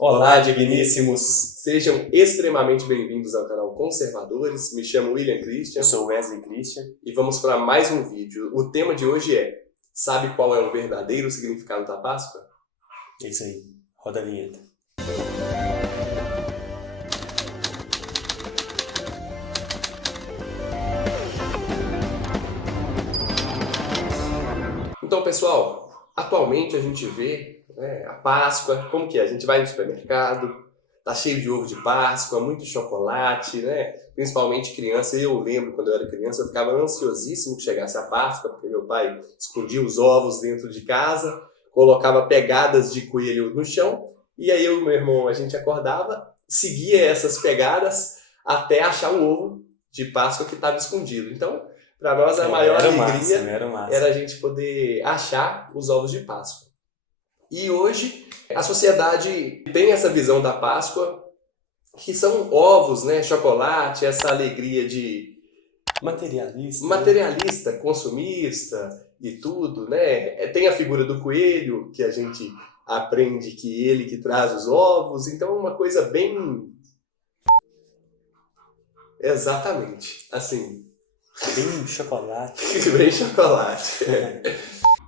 Olá, digníssimos! Sejam extremamente bem-vindos ao canal Conservadores. Me chamo William Christian. Eu sou Wesley Christian. E vamos para mais um vídeo. O tema de hoje é: sabe qual é o verdadeiro significado da Páscoa? É isso aí. Roda a vinheta. Então, pessoal, atualmente a gente vê a Páscoa, como que é? A gente vai no supermercado, tá cheio de ovo de Páscoa, muito chocolate, né? Principalmente criança. Eu lembro, quando eu era criança, eu ficava ansiosíssimo que chegasse a Páscoa, porque meu pai escondia os ovos dentro de casa, colocava pegadas de coelho no chão, e aí eu e meu irmão, a gente acordava, seguia essas pegadas até achar o ovo de Páscoa que estava escondido. Então, para nós, a maior alegria era a gente poder achar os ovos de Páscoa. E hoje, a sociedade tem essa visão da Páscoa, que são ovos, né, chocolate, essa alegria de materialista, consumista e tudo, né? Tem a figura do coelho, que a gente aprende que ele que traz os ovos. Então, é uma coisa bem... Exatamente, assim... Bem chocolate. Bem chocolate.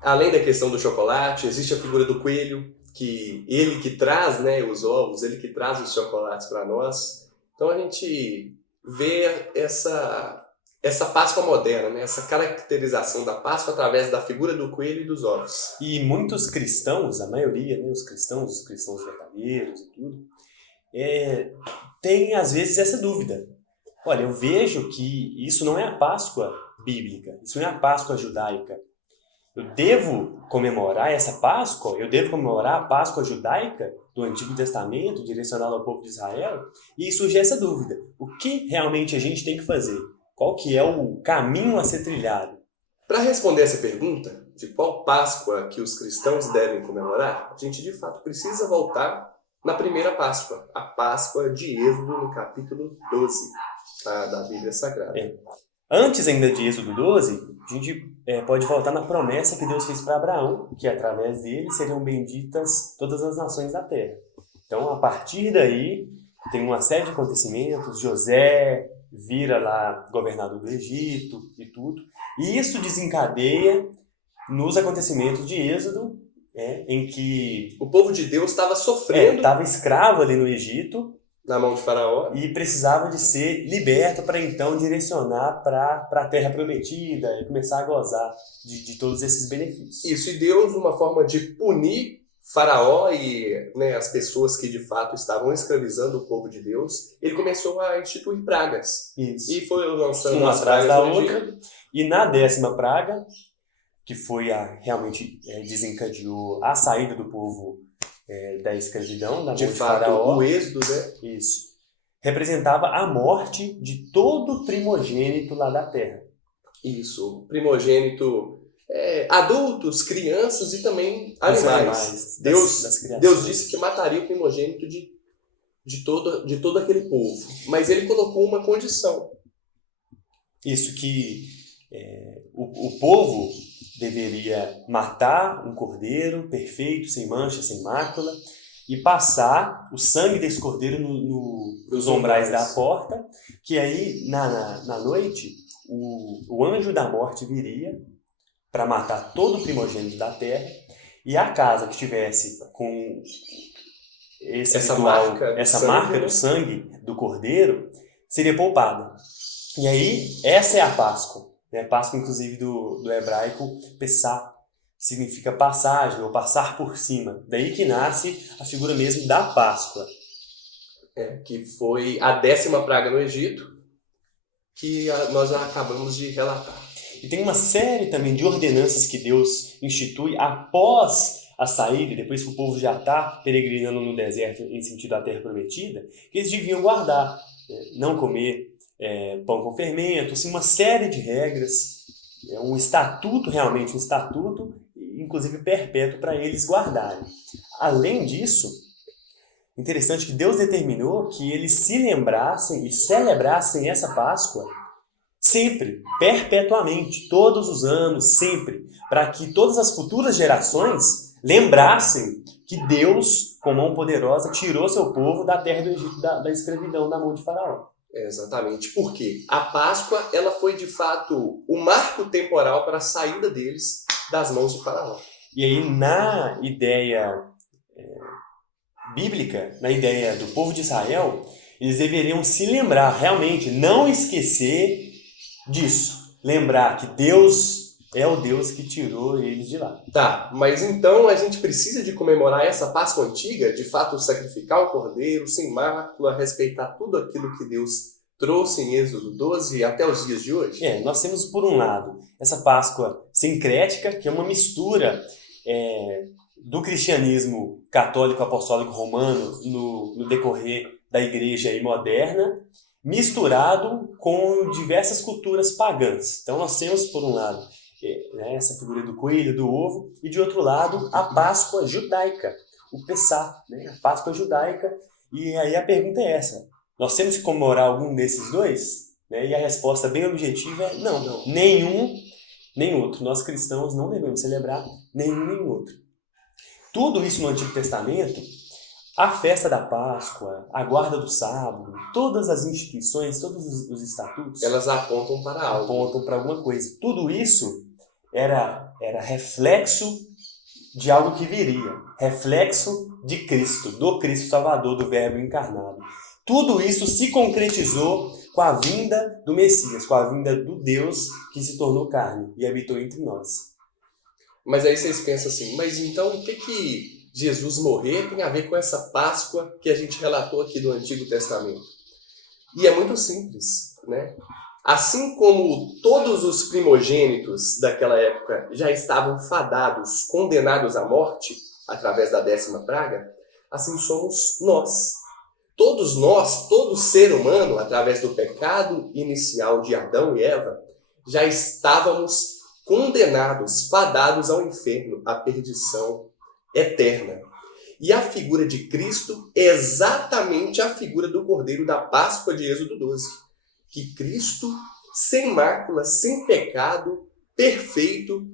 Além da questão do chocolate, existe a figura do coelho, que ele que traz, né, os ovos, ele que traz os chocolates para nós. Então a gente vê essa Páscoa moderna, né, essa caracterização da Páscoa através da figura do coelho e dos ovos. E muitos cristãos, a maioria, né, os cristãos verdadeiros e tudo, tem às vezes essa dúvida. Olha, eu vejo que isso não é a Páscoa bíblica, isso não é a Páscoa judaica. Eu devo comemorar essa Páscoa? Eu devo comemorar a Páscoa judaica do Antigo Testamento, direcionada ao povo de Israel? E surge essa dúvida. O que realmente a gente tem que fazer? Qual que é o caminho a ser trilhado? Para responder essa pergunta, de qual Páscoa que os cristãos devem comemorar, a gente de fato precisa voltar na primeira Páscoa, a Páscoa de Êxodo, no capítulo 12 da Bíblia Sagrada. Antes ainda de Êxodo 12, a gente pode voltar na promessa que Deus fez para Abraão, que através dele seriam benditas todas as nações da terra. Então, a partir daí, tem uma série de acontecimentos. José vira lá governador do Egito e tudo. E isso desencadeia nos acontecimentos de Êxodo, em que o povo de Deus estava sofrendo. Estava escravo ali no Egito, na mão de Faraó. E precisava de ser liberto para então direcionar para a Terra Prometida e começar a gozar de todos esses benefícios. Isso, e Deus, uma forma de punir Faraó e, né, as pessoas que de fato estavam escravizando o povo de Deus, ele começou a instituir pragas. Isso. E foi lançando uma as atrás pragas da outra. E na 10ª praga, que foi realmente desencadeou a saída do povo da escravidão, da mão de Faraó. O êxodo, né? Isso. Representava a morte de todo primogênito lá da terra. Isso. Primogênito, adultos, crianças e também animais. Deus disse que mataria o primogênito de todo aquele povo. Mas ele colocou uma condição. Isso, que o povo deveria matar um cordeiro perfeito, sem mancha, sem mácula, e passar o sangue desse cordeiro nos umbrais da porta, que aí, na noite, o anjo da morte viria para matar todo o primogênito da terra, e a casa que estivesse com essa marca do sangue do cordeiro seria poupada. E aí, essa é a Páscoa. Páscoa, inclusive, do hebraico, Pessah, significa passagem, ou passar por cima. Daí que nasce a figura mesmo da Páscoa. Que foi a 10ª praga no Egito, que nós já acabamos de relatar. E tem uma série também de ordenanças que Deus institui após a saída, depois que o povo já está peregrinando no deserto em sentido à Terra Prometida, que eles deviam guardar, não comer pão com fermento, assim, uma série de regras, um estatuto, inclusive perpétuo, para eles guardarem. Além disso, interessante que Deus determinou que eles se lembrassem e celebrassem essa Páscoa sempre, perpetuamente, todos os anos, sempre, para que todas as futuras gerações lembrassem que Deus, com mão poderosa, tirou seu povo da terra do Egito, da escravidão, da mão de Faraó. Exatamente. Por quê? A Páscoa, ela foi de fato o marco temporal para a saída deles das mãos de Faraó. E aí, na ideia bíblica, na ideia do povo de Israel, eles deveriam se lembrar, realmente, não esquecer disso. Lembrar que Deus é o Deus que tirou eles de lá. Tá, mas então a gente precisa de comemorar essa Páscoa antiga, de fato sacrificar o cordeiro sem mácula, respeitar tudo aquilo que Deus trouxe em Êxodo 12 até os dias de hoje? Nós temos, por um lado, essa Páscoa sincrética, que é uma mistura do cristianismo católico apostólico romano no decorrer da igreja aí moderna, misturado com diversas culturas pagãs. Então nós temos, por um lado, essa figura do coelho, do ovo, e de outro lado, a Páscoa judaica, o Pessá, né? A Páscoa judaica. E aí a pergunta é essa: nós temos que comemorar algum desses dois? Né? E a resposta bem objetiva é não, nenhum nem outro. Nós cristãos não devemos celebrar nenhum nem outro. Tudo isso no Antigo Testamento, a festa da Páscoa, a guarda do sábado, todas as instituições, todos os estatutos, elas apontam para algo. Apontam para alguma coisa. Tudo isso era reflexo de algo que viria. Reflexo de Cristo, do Cristo Salvador, do Verbo encarnado. Tudo isso se concretizou com a vinda do Messias, com a vinda do Deus que se tornou carne e habitou entre nós. Mas aí vocês pensam assim, mas então o que Jesus morrer tem a ver com essa Páscoa que a gente relatou aqui do Antigo Testamento? E é muito simples, né? Assim como todos os primogênitos daquela época já estavam fadados, condenados à morte através da 10ª praga, assim somos nós. Todos nós, todo ser humano, através do pecado inicial de Adão e Eva, já estávamos condenados, fadados ao inferno, à perdição eterna. E a figura de Cristo é exatamente a figura do Cordeiro da Páscoa de Êxodo 12. Que Cristo, sem mácula, sem pecado, perfeito,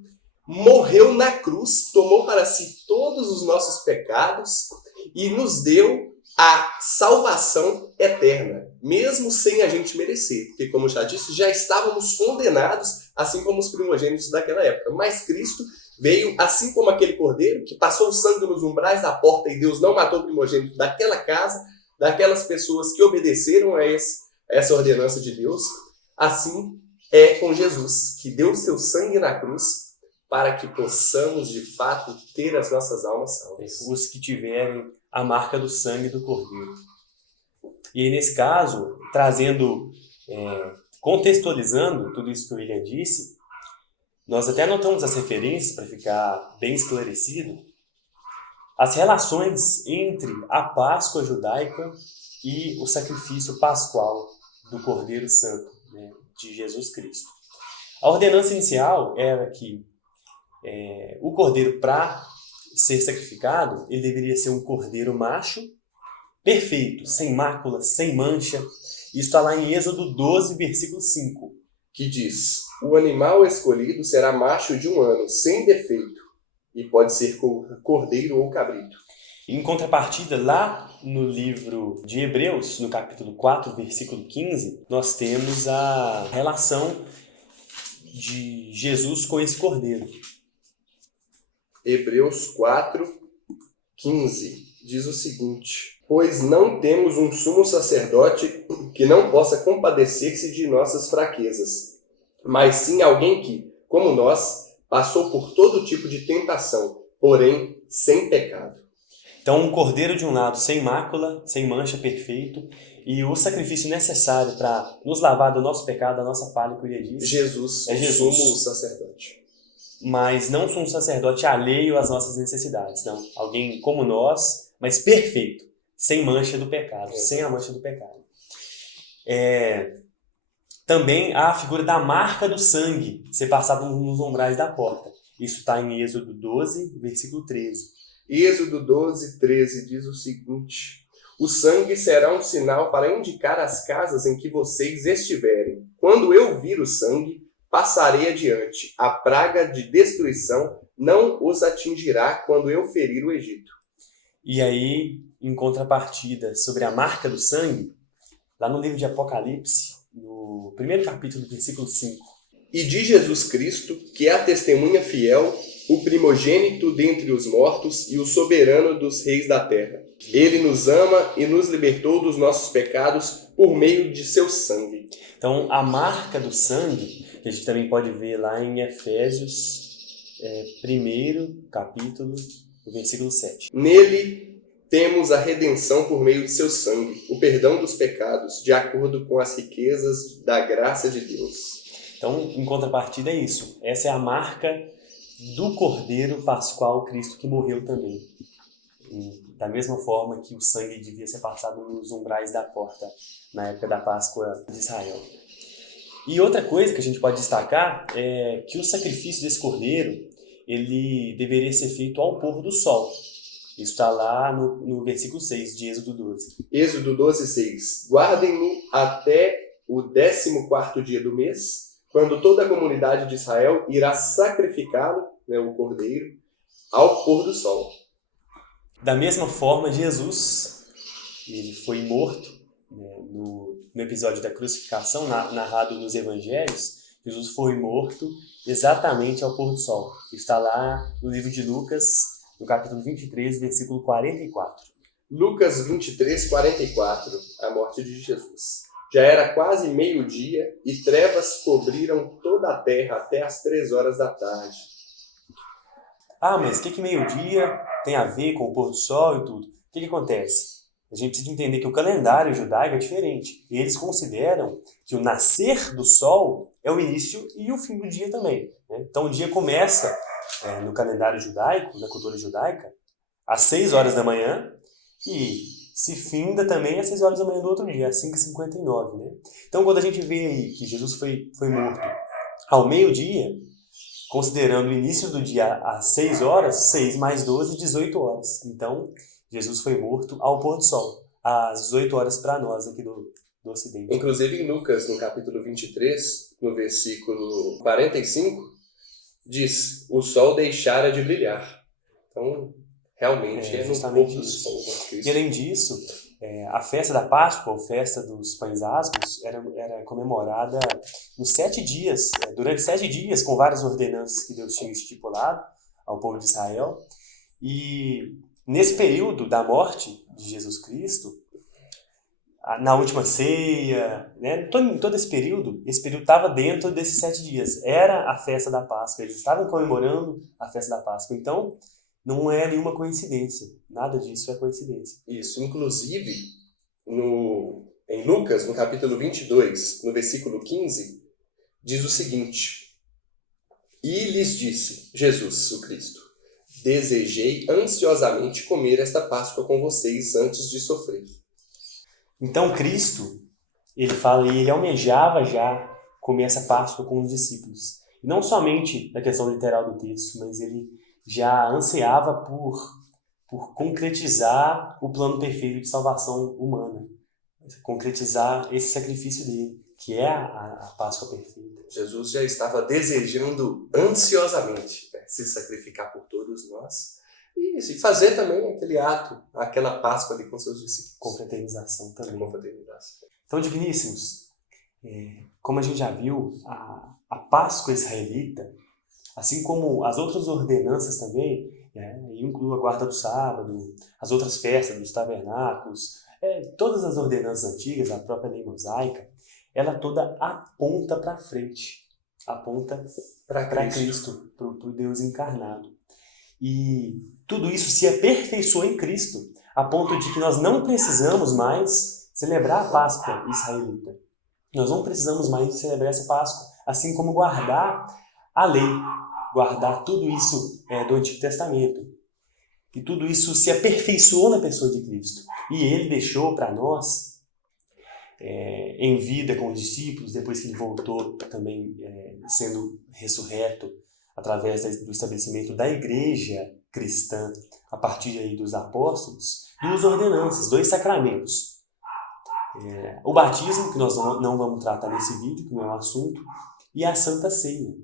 morreu na cruz, tomou para si todos os nossos pecados e nos deu a salvação eterna, mesmo sem a gente merecer. Porque, como eu já disse, já estávamos condenados, assim como os primogênitos daquela época. Mas Cristo veio, assim como aquele cordeiro, que passou o sangue nos umbrais da porta e Deus não matou o primogênito daquela casa, daquelas pessoas que obedeceram a essa ordenança de Deus, assim é com Jesus, que deu seu sangue na cruz para que possamos, de fato, ter as nossas almas salvas. Os que tiverem a marca do sangue do Cordeiro. E aí, nesse caso, contextualizando tudo isso que o William disse, nós até anotamos as referências para ficar bem esclarecido, as relações entre a Páscoa judaica e o sacrifício pascual do Cordeiro Santo, né, de Jesus Cristo. A ordenança inicial era que o cordeiro, para ser sacrificado, ele deveria ser um cordeiro macho, perfeito, sem mácula, sem mancha. Isso está lá em Êxodo 12, versículo 5. Que diz: o animal escolhido será macho de 1 ano, sem defeito, e pode ser cordeiro ou cabrito. Em contrapartida, lá no livro de Hebreus, no capítulo 4, versículo 15, nós temos a relação de Jesus com esse cordeiro. Hebreus 4, 15 diz o seguinte: pois não temos um sumo sacerdote que não possa compadecer-se de nossas fraquezas, mas sim alguém que, como nós, passou por todo tipo de tentação, porém sem pecado. Então, um cordeiro de um lado sem mácula, sem mancha, perfeito, e o sacrifício necessário para nos lavar do nosso pecado, da nossa falha, que eu ia dizer. Jesus, é Jesus, sumo sacerdote. Mas não um sacerdote alheio às nossas necessidades, não. Alguém como nós, mas perfeito, sem mancha do pecado, sem a mancha do pecado. Também há a figura da marca do sangue ser passado nos umbrais da porta. Isso está em Êxodo 12, versículo 13. Êxodo 12, 13 diz o seguinte: o sangue será um sinal para indicar as casas em que vocês estiverem. Quando eu vir o sangue, passarei adiante. A praga de destruição não os atingirá quando eu ferir o Egito. E aí, em contrapartida, sobre a marca do sangue, lá no livro de Apocalipse, no primeiro capítulo, versículo 5, E de Jesus Cristo, que é a testemunha fiel, o primogênito dentre os mortos e o soberano dos reis da terra. Ele nos ama e nos libertou dos nossos pecados por meio de seu sangue. Então, a marca do sangue, que a gente também pode ver lá em Efésios, primeiro capítulo, o versículo 7. Nele temos a redenção por meio de seu sangue, o perdão dos pecados, de acordo com as riquezas da graça de Deus. Então, em contrapartida é isso. Essa é a marca do Cordeiro Pascual Cristo que morreu também. E, da mesma forma que o sangue devia ser passado nos umbrais da porta na época da Páscoa de Israel. E outra coisa que a gente pode destacar é que o sacrifício desse cordeiro ele deveria ser feito ao pôr do sol. Isso está lá no versículo 6 de Êxodo 12. Êxodo 12, 6. Guardem-no até o 14º dia do mês, quando toda a comunidade de Israel irá sacrificá-lo, o cordeiro, ao pôr do sol. Da mesma forma, Jesus ele foi morto, no episódio da crucificação, narrado nos evangelhos. Jesus foi morto exatamente ao pôr do sol. Está lá no livro de Lucas, no capítulo 23, versículo 44. Lucas 23, 44, a morte de Jesus. Já era quase meio-dia e trevas cobriram toda a terra até as 3 horas da tarde. Ah, mas o que meio-dia tem a ver com o pôr do sol e tudo? O que acontece? A gente precisa entender que o calendário judaico é diferente. E eles consideram que o nascer do sol é o início e o fim do dia também, né? Então o dia começa, no calendário judaico, na cultura judaica, às 6 horas da manhã e se finda também às 6 horas da manhã do outro dia, às 5h59, né? Então quando a gente vê aí que Jesus foi morto ao meio-dia, considerando o início do dia às 6 horas, 6 mais 12, 18 horas. Então, Jesus foi morto ao pôr do sol, às 18 horas para nós aqui do Ocidente. Inclusive em Lucas, no capítulo 23, no versículo 45, diz, o sol deixara de brilhar. Então, realmente é no pôr do sol. E além disso, a festa da Páscoa, ou festa dos pães asmos, era comemorada nos 7 dias, durante 7 dias, com várias ordenanças que Deus tinha estipulado ao povo de Israel. E nesse período da morte de Jesus Cristo, na última ceia, né, em todo esse período estava dentro desses 7 dias. Era a festa da Páscoa, eles estavam comemorando a festa da Páscoa. Então, não é nenhuma coincidência. Nada disso é coincidência. Isso. Inclusive, em Lucas, no capítulo 22, no versículo 15, diz o seguinte. E lhes disse, Jesus, o Cristo, desejei ansiosamente comer esta Páscoa com vocês antes de sofrer. Então, Cristo, ele fala, e ele almejava já comer essa Páscoa com os discípulos. E não somente na questão literal do texto, mas ele já ansiava por concretizar o plano perfeito de salvação humana, concretizar esse sacrifício dele, que é a Páscoa perfeita. Jesus já estava desejando ansiosamente se sacrificar por todos nós e fazer também aquele ato, aquela Páscoa ali com seus discípulos. Confraternização também. Confraternização. Então, digníssimos, como a gente já viu, a Páscoa israelita, assim como as outras ordenanças também, inclui a guarda do sábado, as outras festas dos tabernáculos, todas as ordenanças antigas, a própria lei mosaica, ela toda aponta para frente, aponta para Cristo, para o Deus encarnado. E tudo isso se aperfeiçoou em Cristo, a ponto de que nós não precisamos mais celebrar a Páscoa israelita. Nós não precisamos mais celebrar essa Páscoa, assim como guardar a lei, guardar tudo isso do Antigo Testamento. E tudo isso se aperfeiçoou na pessoa de Cristo. E Ele deixou para nós, em vida com os discípulos, depois que Ele voltou também sendo ressurreto, através do estabelecimento da igreja cristã, a partir aí dos apóstolos, 2 ordenanças, 2 sacramentos. O batismo, que nós não vamos tratar nesse vídeo, que não é um assunto, e a Santa Ceia.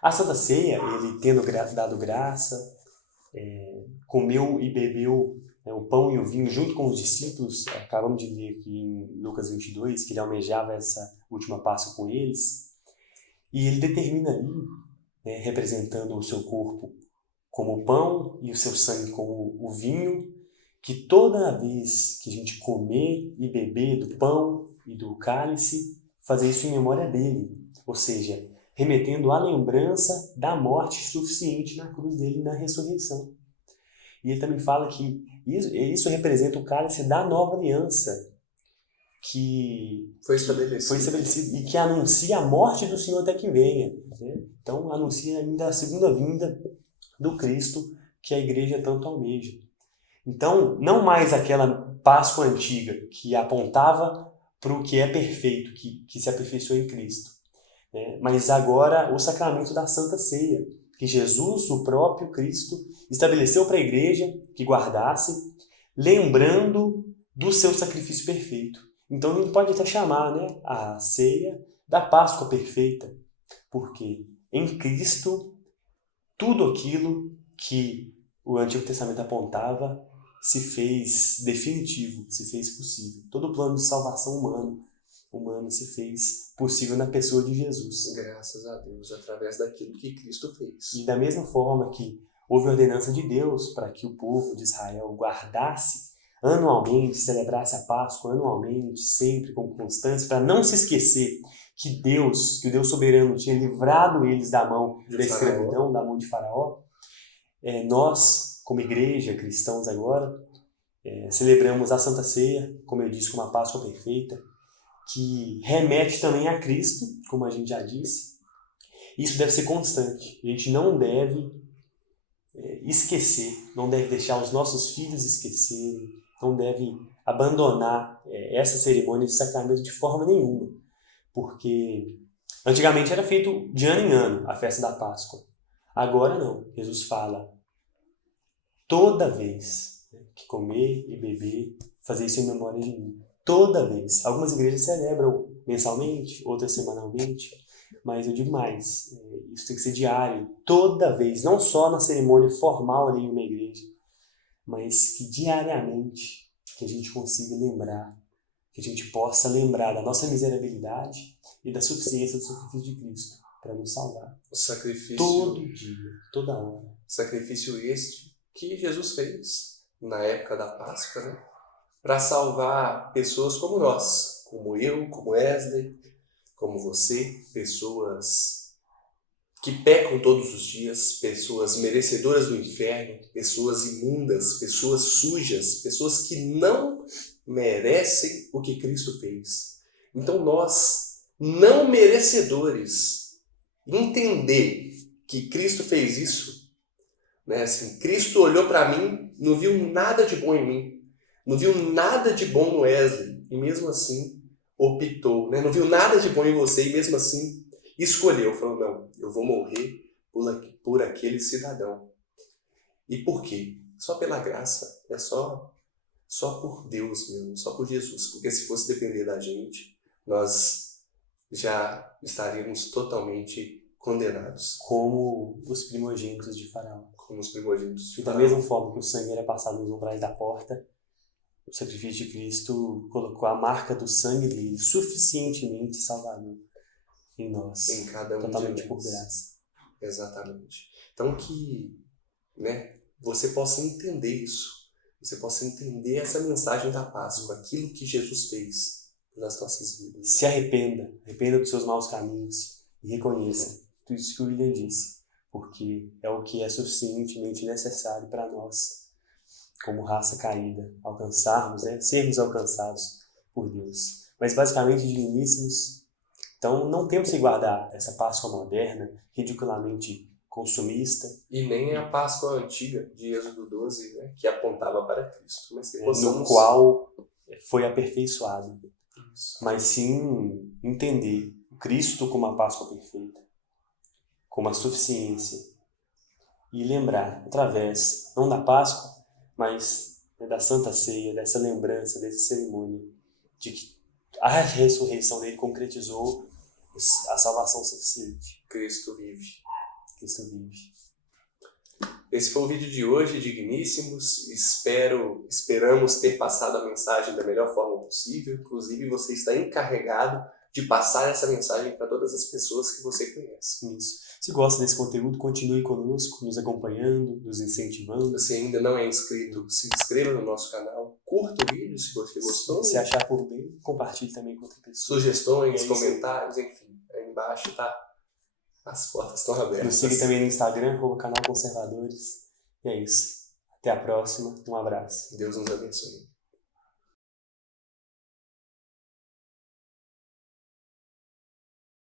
A Santa Ceia, ele tendo dado graça, comeu e bebeu né, o pão e o vinho junto com os discípulos. Acabamos de ler aqui em Lucas 22 que ele almejava essa última Páscoa com eles. E ele determina ali, né, representando o seu corpo como o pão e o seu sangue como o vinho, que toda vez que a gente comer e beber do pão e do cálice, fazer isso em memória dele. Ou seja, remetendo à lembrança da morte suficiente na cruz dele e na ressurreição. E ele também fala que isso representa o cálice da nova aliança, que Foi foi estabelecido. estabelecido e que anuncia a morte do Senhor até que venha. Né? Então, anuncia ainda a segunda vinda do Cristo que a igreja tanto almeja. Então, não mais aquela Páscoa antiga que apontava para o que é perfeito, que se aperfeiçoou em Cristo, né? Mas agora o sacramento da Santa Ceia, que Jesus, o próprio Cristo, estabeleceu para a igreja que guardasse, lembrando do seu sacrifício perfeito. Então, a gente pode até chamar, né, a ceia da Páscoa perfeita, porque em Cristo tudo aquilo que o Antigo Testamento apontava se fez definitivo, se fez possível. Todo o plano de salvação humano se fez possível na pessoa de Jesus. Graças a Deus, através daquilo que Cristo fez. E da mesma forma que houve ordenança de Deus para que o povo de Israel guardasse anualmente, celebrasse a Páscoa anualmente, sempre com constância, para não se esquecer que o Deus soberano tinha livrado eles da mão da escravidão, da mão de Faraó, nós, como igreja, cristãos agora, celebramos a Santa Ceia, como eu disse, com uma Páscoa perfeita, que remete também a Cristo, como a gente já disse. Isso deve ser constante. A gente não deve esquecer, não deve deixar os nossos filhos esquecerem, não deve abandonar essa cerimônia, esse sacramento de forma nenhuma. Porque antigamente era feito de ano em ano a festa da Páscoa. Agora não. Jesus fala, toda vez que comer e beber, fazer isso em memória de mim. Toda vez. Algumas igrejas celebram mensalmente, outras semanalmente, mas eu digo mais, isso tem que ser diário. Toda vez, não só na cerimônia formal ali em uma igreja, mas que diariamente que a gente consiga lembrar, que a gente possa lembrar da nossa miserabilidade e da suficiência do sacrifício de Cristo para nos salvar. O sacrifício. Todo dia, toda hora. Sacrifício este que Jesus fez na época da Páscoa, né? Para salvar pessoas como nós, como eu, como Wesley, como você, pessoas que pecam todos os dias, pessoas merecedoras do inferno, pessoas imundas, pessoas sujas, pessoas que não merecem o que Cristo fez. Então nós, não merecedores, entender que Cristo fez isso, né? Assim, Cristo olhou para mim, não viu nada de bom em mim, não viu nada de bom no Wesley, e mesmo assim optou, né? Não viu nada de bom em você, e mesmo assim escolheu, falou, não, eu vou morrer por aquele cidadão. E por quê? Só pela graça, só por Deus mesmo, só por Jesus, porque se fosse depender da gente, nós já estaríamos totalmente condenados. Como os primogênitos de Faraó. Como os primogênitos de E da Faraó. mesma forma que o sangue era passado nos umbrais da porta, o sacrifício de Cristo colocou a marca do sangue dele suficientemente salvador em nós. Em cada um totalmente de por nós. graça. Exatamente. Então que, né, você possa entender isso. Você possa entender essa mensagem da Páscoa, aquilo que Jesus fez nas nossas vidas. Se arrependa dos seus maus caminhos e reconheça tudo isso que o William disse, porque é o que é suficientemente necessário para nós, como raça caída, alcançarmos, sermos alcançados por Deus. Mas basicamente, digníssimos, então não temos que guardar essa Páscoa moderna, ridiculamente consumista. E nem a Páscoa antiga, de Êxodo 12, né, que apontava para Cristo. Mas que possamos... No qual foi aperfeiçoado. Isso. Mas sim entender Cristo como a Páscoa perfeita, como a suficiência. E lembrar, através, não da Páscoa, mas da Santa Ceia, dessa lembrança, dessa cerimônia, de que a ressurreição dele concretizou a salvação suficiente. Cristo vive. Cristo vive. Esse foi o vídeo de hoje, digníssimos. Esperamos ter passado a mensagem da melhor forma possível. Inclusive, você está encarregado de passar essa mensagem para todas as pessoas que você conhece. Isso. Se gosta desse conteúdo, continue conosco, nos acompanhando, nos incentivando. Se você ainda não é inscrito, se inscreva no nosso canal, curta o vídeo se você gostou. Se achar por bem, compartilhe também com outra pessoa. Sugestões, comentários, enfim. Aí embaixo tá. As portas estão abertas. Nos siga também no Instagram, canal Conservadores. E é isso. Até a próxima. Um abraço. Deus nos abençoe.